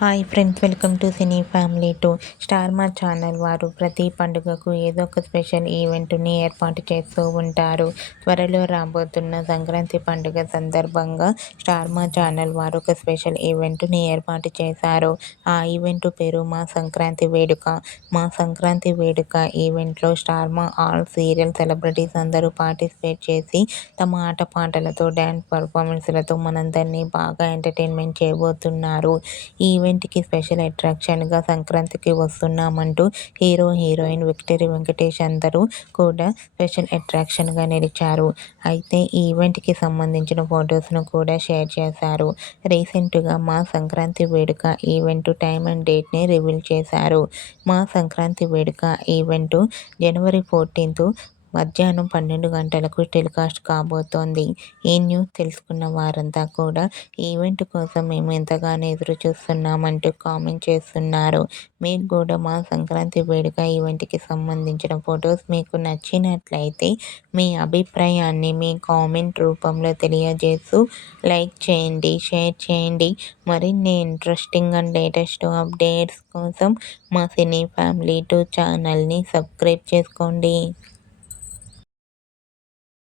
Hi friends, welcome to cine family two. Star మా channel వారు ప్రతి పండుగకు ఏదో ఒక స్పెషల్ ఈవెంట్ని ఏర్పాటు చేస్తూ ఉంటారు. త్వరలో రాబోతున్న సంక్రాంతి పండుగ సందర్భంగా స్టార్ మా ఛానల్ వారు ఒక స్పెషల్ ఈవెంట్ని ఏర్పాటు చేశారు. ఆ ఈవెంట్ పేరు మా సంక్రాంతి వేడుక. మా సంక్రాంతి వేడుక ఈవెంట్లో స్టార్ మా ఆల్ సీరియల్ సెలబ్రిటీస్ అందరూ పార్టిసిపేట్ చేసి తమ ఆటపాటలతో డ్యాన్స్ పర్ఫార్మెన్స్లతో మనందరినీ బాగా ఎంటర్టైన్మెంట్ చేయబోతున్నారు. ఈ ఈవెంట్కి స్పెషల్ అట్రాక్షన్గా సంక్రాంతికి వస్తున్నామంటూ హీరో, హీరోయిన్ విక్టరీ వెంకటేష్ అందరూ కూడా స్పెషల్ అట్రాక్షన్గా నిలిచారు. అయితే ఈ ఈవెంట్కి సంబంధించిన ఫొటోస్ను కూడా షేర్ చేశారు. రీసెంట్గా మా సంక్రాంతి వేడుక ఈవెంట్ టైమ్ అండ్ డేట్ని రివీల్ చేశారు. మా సంక్రాంతి వేడుక ఈవెంట్ January 14 మధ్యాహ్నం 12 గంటలకు టెలికాస్ట్ కాబోతోంది. ఈ న్యూస్ తెలుసుకున్న వారంతా కూడా ఈవెంట్ కోసం మేము ఎంతగానో ఎదురు చూస్తున్నామంటూ కామెంట్ చేస్తున్నారు. మీకు కూడా మా సంక్రాంతి వేడుక ఈవెంట్కి సంబంధించిన ఫొటోస్ మీకు నచ్చినట్లయితే మీ అభిప్రాయాన్ని మీ కామెంట్ రూపంలో తెలియజేస్తూ లైక్ చేయండి, షేర్ చేయండి. మరిన్ని ఇంట్రెస్టింగ్ అండ్ లేటెస్ట్ అప్డేట్స్ కోసం మా సినీ ఫ్యామిలీ 2 ఛానల్ని సబ్స్క్రైబ్ చేసుకోండి.